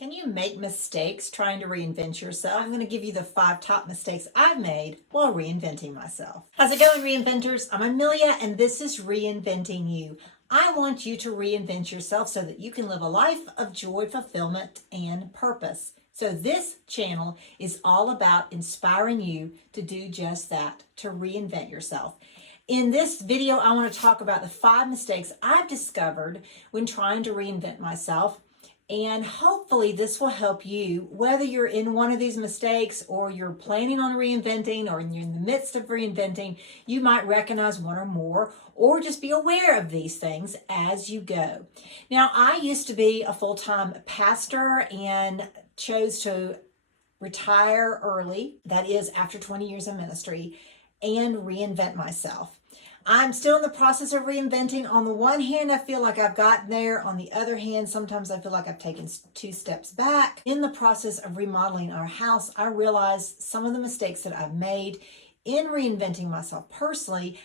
Can you make mistakes trying to reinvent yourself? I'm going to give you the 5 top mistakes I've made while reinventing myself. How's it going, reinventors? I'm Amelia, and this is Reinventing You. I want you to reinvent yourself so that you can live a life of joy, fulfillment, and purpose. So this channel is all about inspiring you to do just that, to reinvent yourself. In this video, I want to talk about the 5 mistakes I've discovered when trying to reinvent myself. And hopefully this will help you, whether you're in one of these mistakes or you're planning on reinventing or you're in the midst of reinventing. You might recognize one or more, or just be aware of these things as you go. Now, I used to be a full-time pastor and chose to retire early, that is after 20 years of ministry, and reinvent myself. I'm still in the process of reinventing. On the one hand, I feel like I've gotten there. On the other hand, sometimes I feel like I've taken 2 steps back. In the process of remodeling our house, I realized some of the mistakes that I've made in reinventing myself personally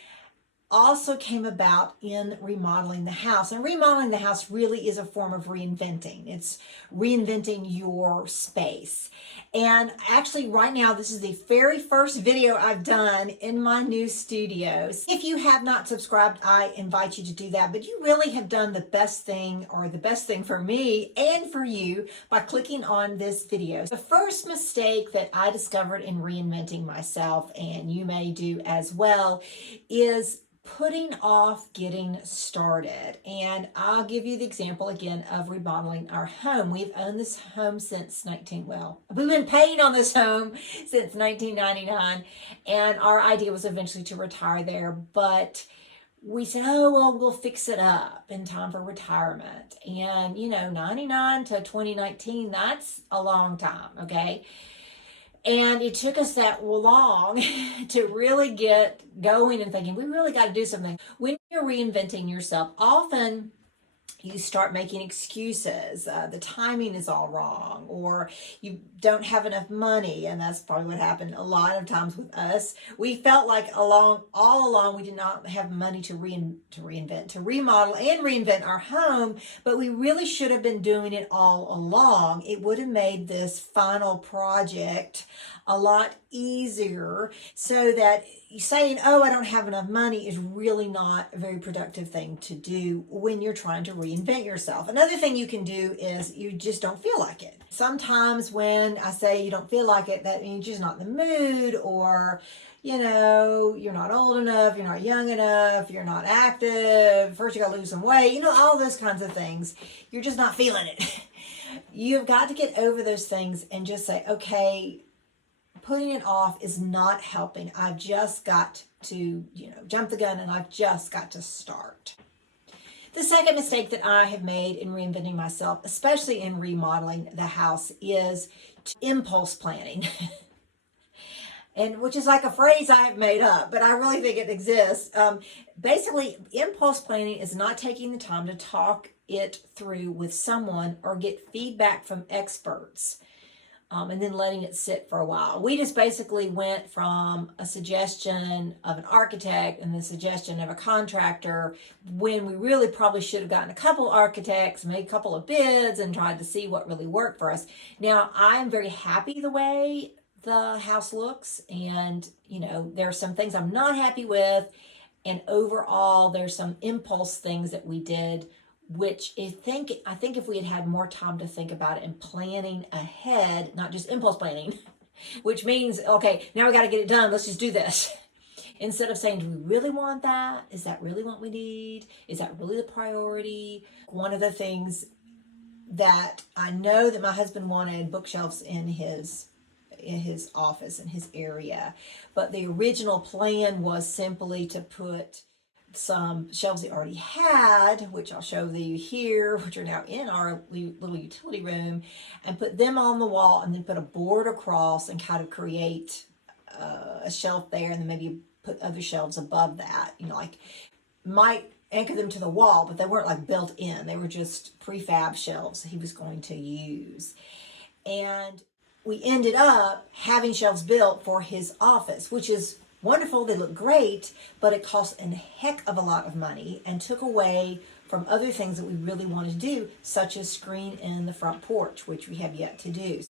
also came about in remodeling the house. And remodeling the house really is a form of reinventing. It's reinventing your space. And actually right now, this is the very first video I've done in my new studios. If you have not subscribed, I invite you to do that. But you really have done the best thing, or the best thing for me and for you, by clicking on this video. The first mistake that I discovered in reinventing myself, and you may do as well, is putting off getting started. And I'll give you the example again of remodeling our home. We've owned this home since we've been paying on this home since 1999, and our idea was eventually to retire there, but we said, oh, well, we'll fix it up in time for retirement. And 99 to 2019, that's a long time, okay? And it took us that long to really get going and thinking, we really got to do something. When you're reinventing yourself, often you start making excuses. The timing is all wrong, or you don't have enough money. And that's probably what happened a lot of times with us. We felt like all along we did not have money to remodel and reinvent our home, but we really should have been doing it all along. It would have made this final project a lot easier, so that saying, oh, I don't have enough money is really not a very productive thing to do when you're trying to reinvent yourself. Another thing you can do is you just don't feel like it. Sometimes when I say you don't feel like it, that means you're just not in the mood, or you're not old enough, you're not young enough, you're not active, first you gotta lose some weight, all those kinds of things. You're just not feeling it. You've got to get over those things and just say, okay, putting it off is not helping. I've just got to, jump the gun, and I've just got to start. The second mistake that I have made in reinventing myself, especially in remodeling the house, is impulse planning. And which is like a phrase I have made up, but I really think it exists. Basically, impulse planning is not taking the time to talk it through with someone or get feedback from experts. And then letting it sit for a while. We just basically went from a suggestion of an architect and the suggestion of a contractor, when we really probably should have gotten a couple of made a couple of bids, and tried to see what really worked for us. Now, I'm very happy the way the house looks, and there are some things I'm not happy with, and overall there's some impulse things that we did, which I think if we had more time to think about it and planning ahead, not just impulse planning, which means, okay, now we got to get it done, let's just do this. Instead of saying, do we really want that? Is that really what we need? Is that really the priority? One of the things that I know that my husband wanted, bookshelves in his office, in his area. But the original plan was simply to put some shelves he already had, which I'll show you here, which are now in our little utility room, and put them on the wall, and then put a board across and kind of create a shelf there, and then maybe put other shelves above that, like might anchor them to the wall, but they weren't like built in. They were just prefab shelves he was going to use. And we ended up having shelves built for his office, which is wonderful. They look great, but it cost a heck of a lot of money and took away from other things that we really want to do, such as screen in the front porch, which we have yet to do.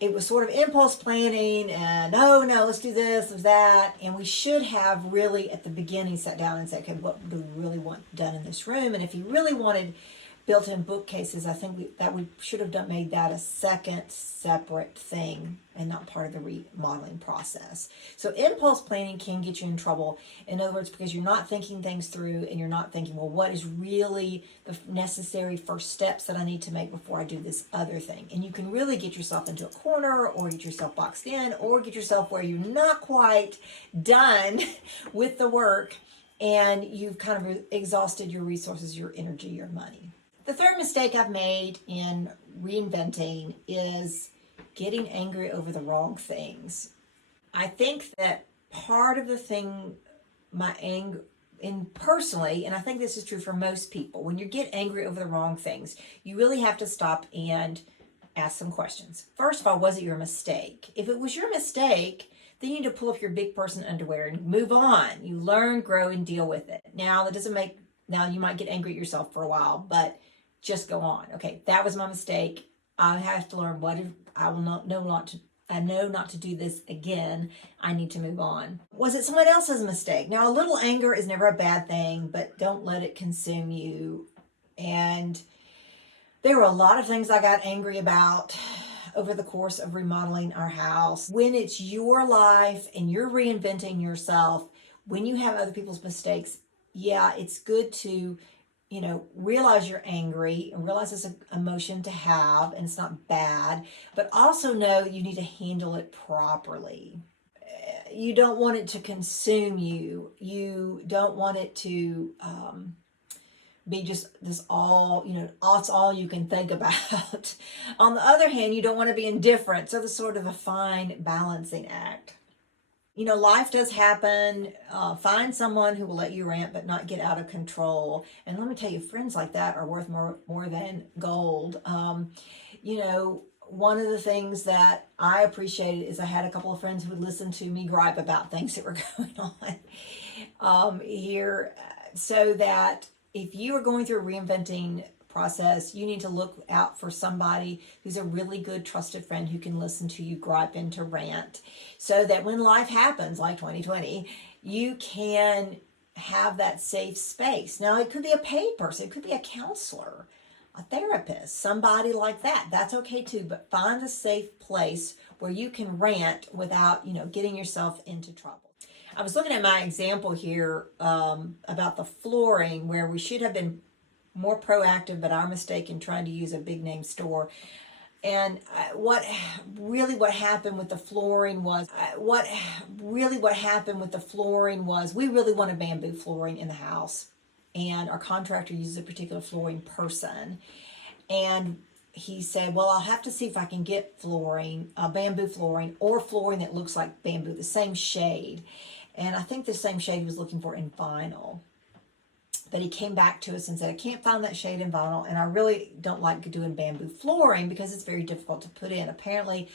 It was sort of impulse planning and, oh no, let's do this, let's that. And we should have really at the beginning sat down and said, okay, what do we really want done in this room? And if you really wanted built-in bookcases, I think we should have made that a second separate thing and not part of the remodeling process. So impulse planning can get you in trouble. In other words, because you're not thinking things through and you're not thinking, well, what is really the necessary first steps that I need to make before I do this other thing? And you can really get yourself into a corner or get yourself boxed in or get yourself where you're not quite done with the work and you've kind of exhausted your resources, your energy, your money. The third mistake I've made in reinventing is getting angry over the wrong things. I think that part of the thing, my anger, and personally, and I think this is true for most people, when you get angry over the wrong things, you really have to stop and ask some questions. First of all, was it your mistake? If it was your mistake, then you need to pull up your big person underwear and move on. You learn, grow, and deal with it. Now, you might get angry at yourself for a while, but just go on. Okay, that was my mistake. I have to learn I know not to do this again. I need to move on. Was it someone else's mistake? Now, a little anger is never a bad thing, but don't let it consume you. And there were a lot of things I got angry about over the course of remodeling our house. When it's your life and you're reinventing yourself, when you have other people's mistakes, yeah, it's good to realize you're angry and realize it's an emotion to have and it's not bad, but also know you need to handle it properly. You don't want it to consume you. You don't want it to be just this all, that's all you can think about. On the other hand, you don't want to be indifferent. So there's sort of a fine balancing act. Life does happen. Find someone who will let you rant but not get out of control. And let me tell you, friends like that are worth more than gold. One of the things that I appreciated is I had a couple of friends who would listen to me gripe about things that were going on here, so that if you are going through a reinventing process, you need to look out for somebody who's a really good trusted friend who can listen to you gripe and to rant, so that when life happens like 2020, you can have that safe space. Now, it could be a paid person, it could be a counselor, a therapist, somebody like that. That's okay too, but find a safe place where you can rant without getting yourself into trouble. I was looking at my example here about the flooring, where we should have been more proactive, but our mistake in trying to use a big name store. And what happened with the flooring was, we really wanted bamboo flooring in the house, and our contractor uses a particular flooring person, and he said, well, I'll have to see if I can get bamboo flooring or flooring that looks like bamboo, the same shade. And I think the same shade he was looking for in vinyl. But he came back to us and said, I can't find that shade in vinyl, and I really don't like doing bamboo flooring because it's very difficult to put in. Apparently,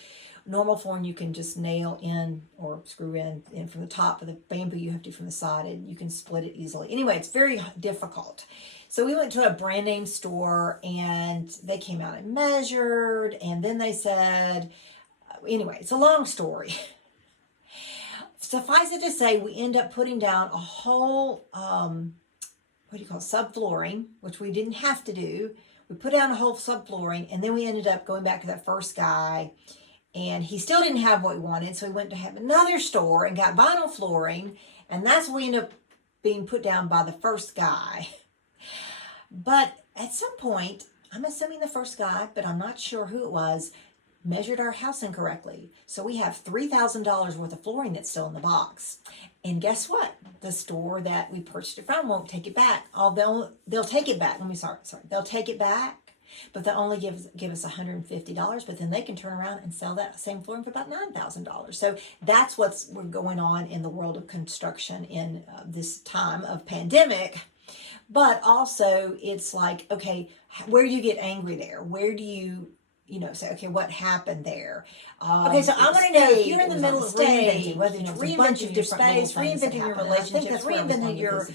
normal flooring you can just nail in or screw in from the top, but the bamboo you have to do from the side, and you can split it easily. Anyway, it's very difficult. So we went to a brand name store, and they came out and measured, and then they said, anyway, it's a long story. Suffice it to say, we end up putting down a whole subflooring, which we didn't have to do. We put down a whole subflooring, and then we ended up going back to that first guy, and he still didn't have what we wanted, so we went to have another store and got vinyl flooring, and that's what we ended up being put down by the first guy. But at some point, I'm assuming the first guy, but I'm not sure who it was, measured our house incorrectly. So we have $3,000 worth of flooring that's still in the box. And guess what? The store that we purchased it from won't take it back. Although they'll take it back. They'll take it back, but they'll only give us $150. But then they can turn around and sell that same flooring for about $9,000. So that's what's going on in the world of construction in this time of pandemic. But also, it's like, okay, where do you get angry there? Where do you say, okay, what happened there? Okay, so I want to know if you're in the middle of reinventing, whether it's reinventing your space, reinventing your relationships, reinventing your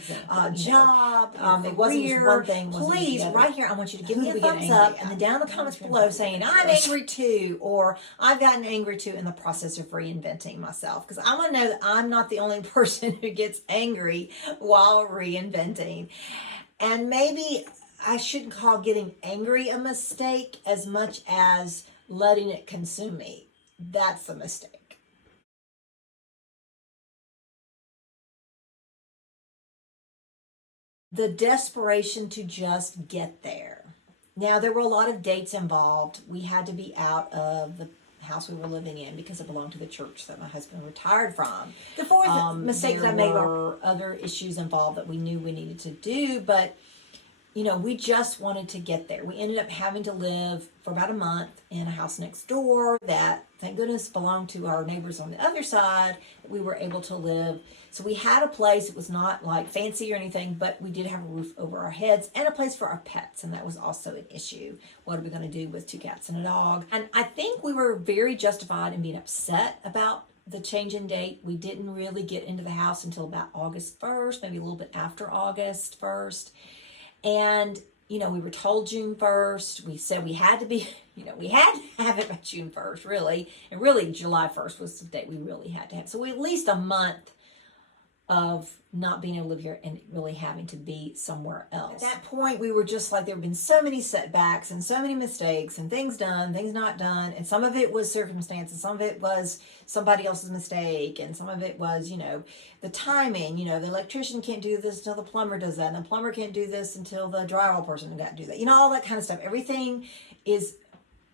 job, it wasn't just career. one thing. Please, right here, I want you to give me a thumbs angry up at? and then down in the comments below saying, I'm angry too, or I've gotten angry too in the process of reinventing myself. Because I want to know that I'm not the only person who gets angry while reinventing. And maybe I shouldn't call getting angry a mistake as much as letting it consume me. That's a mistake. The desperation to just get there. Now, there were a lot of dates involved. We had to be out of the house we were living in because it belonged to the church that my husband retired from. The fourth mistake that I made were other issues involved that we knew we needed to do, but we just wanted to get there. We ended up having to live for about a month in a house next door that, thank goodness, belonged to our neighbors on the other side. We were able to live. So we had a place. It was not like fancy or anything, but we did have a roof over our heads and a place for our pets. And that was also an issue. What are we going to do with 2 cats and a dog? And I think we were very justified in being upset about the change in date. We didn't really get into the house until about August 1st, maybe a little bit after August 1st. And, we were told June 1st. We said we had to be, we had to have it by June 1st, really. And really, July 1st was the date we really had to have. So at least a month of not being able to live here and really having to be somewhere else. At that point, we were just like, there have been so many setbacks and so many mistakes and things done, things not done. And some of it was circumstances. Some of it was somebody else's mistake. And some of it was, the timing. The electrician can't do this until the plumber does that. And the plumber can't do this until the drywall person got to do that. All that kind of stuff. Everything is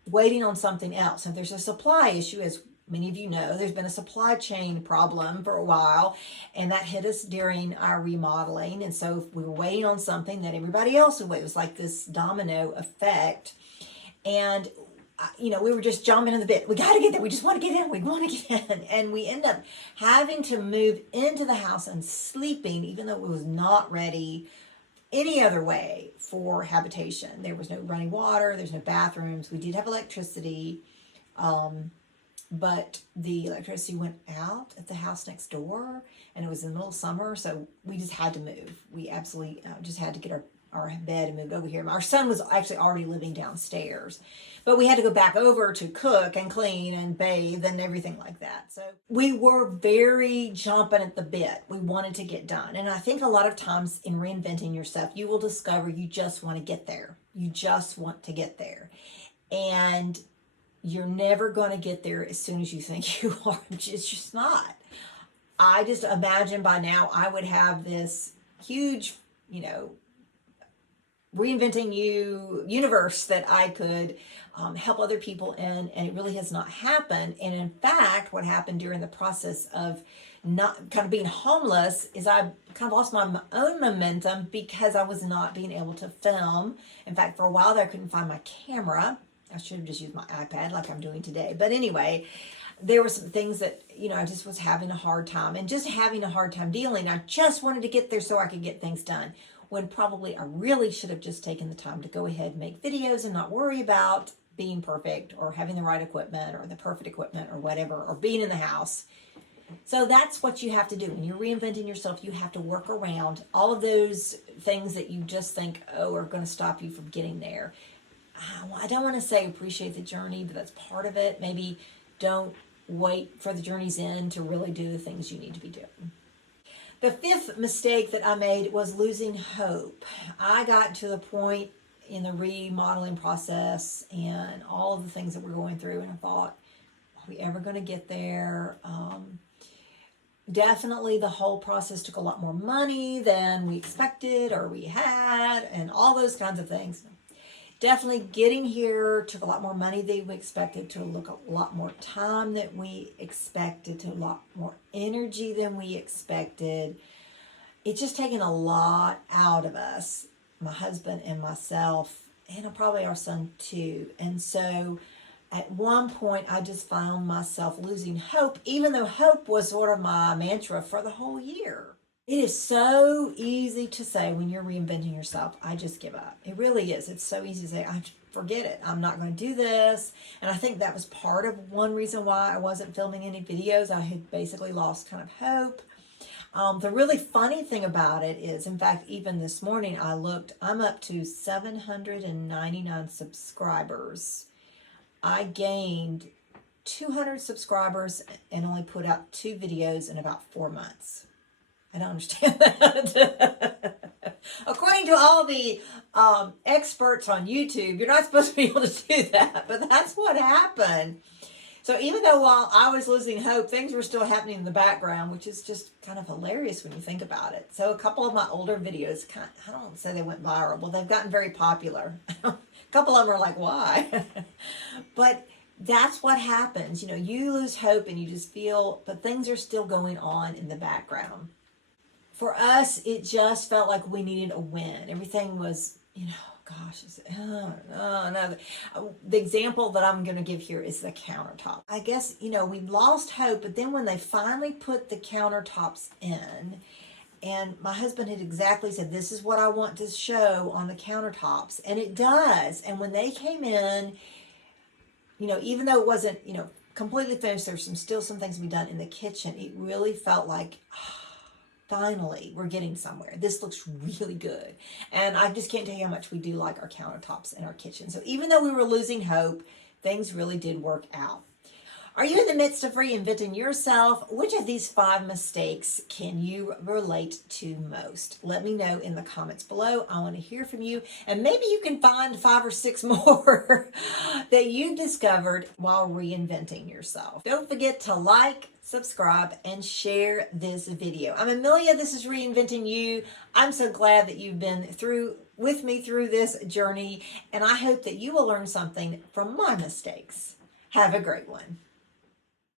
waiting on something else. If there's a supply issue, as many of you know, there's been a supply chain problem for a while, and that hit us during our remodeling. And so we were waiting on something that everybody else would wait. It was like this domino effect. And, we were just jumping in the bit. We got to get there. We just want to get in. We want to get in. And we end up having to move into the house and sleeping, even though it was not ready any other way for habitation. There was no running water. There's no bathrooms. We did have electricity. But the electricity went out at the house next door, and it was in the middle of summer, so we just had to move. We absolutely just had to get our bed and moved over here. Our son was actually already living downstairs, but we had to go back over to cook and clean and bathe and everything like that. So we were very jumping at the bit. We wanted to get done. And I think a lot of times in reinventing yourself, you will discover you just want to get there. You just want to get there. And you're never going to get there as soon as you think you are. It's just not. I just imagine by now I would have this huge, reinventing you universe that I could help other people in, and it really has not happened. And in fact, what happened during the process of not kind of being homeless is I kind of lost my own momentum because I was not being able to film. In fact, for a while there, I couldn't find my camera. I should have just used my iPad like I'm doing today. But anyway, there were some things that, I just was having a hard time and just having a hard time dealing. I just wanted to get there so I could get things done, when probably I really should have just taken the time to go ahead and make videos and not worry about being perfect or having the right equipment or the perfect equipment or whatever, or being in the house. So that's what you have to do. When you're reinventing yourself, you have to work around all of those things that you just think, are going to stop you from getting there. I don't want to say appreciate the journey, but that's part of it. Maybe don't wait for the journey's end to really do the things you need to be doing. The fifth mistake that I made was losing hope. I got to the point in the remodeling process and all of the things that we're going through, and I thought, are we ever going to get there? Definitely the whole process took a lot more money than we expected or we had, and all those kinds of things. Definitely getting here took a lot more money than we expected, took a lot more time than we expected, took a lot more energy than we expected. It's just taken a lot out of us, my husband and myself, and probably our son too. And so at one point, I just found myself losing hope, even though hope was sort of my mantra for the whole year. It is so easy to say when you're reinventing yourself, I just give up. It really is. It's so easy to say, forget it. I'm not going to do this. And I think that was part of one reason why I wasn't filming any videos. I had basically lost kind of hope. The really funny thing about it is, in fact, even this morning I looked, I'm up to 799 subscribers. I gained 200 subscribers and only put out 2 videos in about 4 months. I don't understand that. According to all the experts on YouTube, you're not supposed to be able to do that, but that's what happened. So even though while I was losing hope, things were still happening in the background, which is just kind of hilarious when you think about it. So a couple of my older videos, I don't say they went viral. Well, they've gotten very popular. A couple of them are like, why? But that's what happens. You know, you lose hope and you just feel, but things are still going on in the background. For us, it just felt like we needed a win. Everything was, you know, gosh, no. The example that I'm going to give here is the countertop. I guess, you know, we lost hope, but then when they finally put the countertops in, and my husband had exactly said, this is what I want to show on the countertops, and it does. And when they came in, you know, even though it wasn't, you know, completely finished, there's still some things to be done in the kitchen. It really felt like, finally, we're getting somewhere. This looks really good. And I just can't tell you how much we do like our countertops in our kitchen. So even though we were losing hope, things really did work out. Are you in the midst of reinventing yourself? Which of these 5 mistakes can you relate to most? Let me know in the comments below. I want to hear from you. And maybe you can find 5 or 6 more that you discovered while reinventing yourself. Don't forget to like, subscribe, and share this video. I'm Amelia. This is Reinventing You. I'm so glad that you've been with me through this journey, and I hope that you will learn something from my mistakes. Have a great one.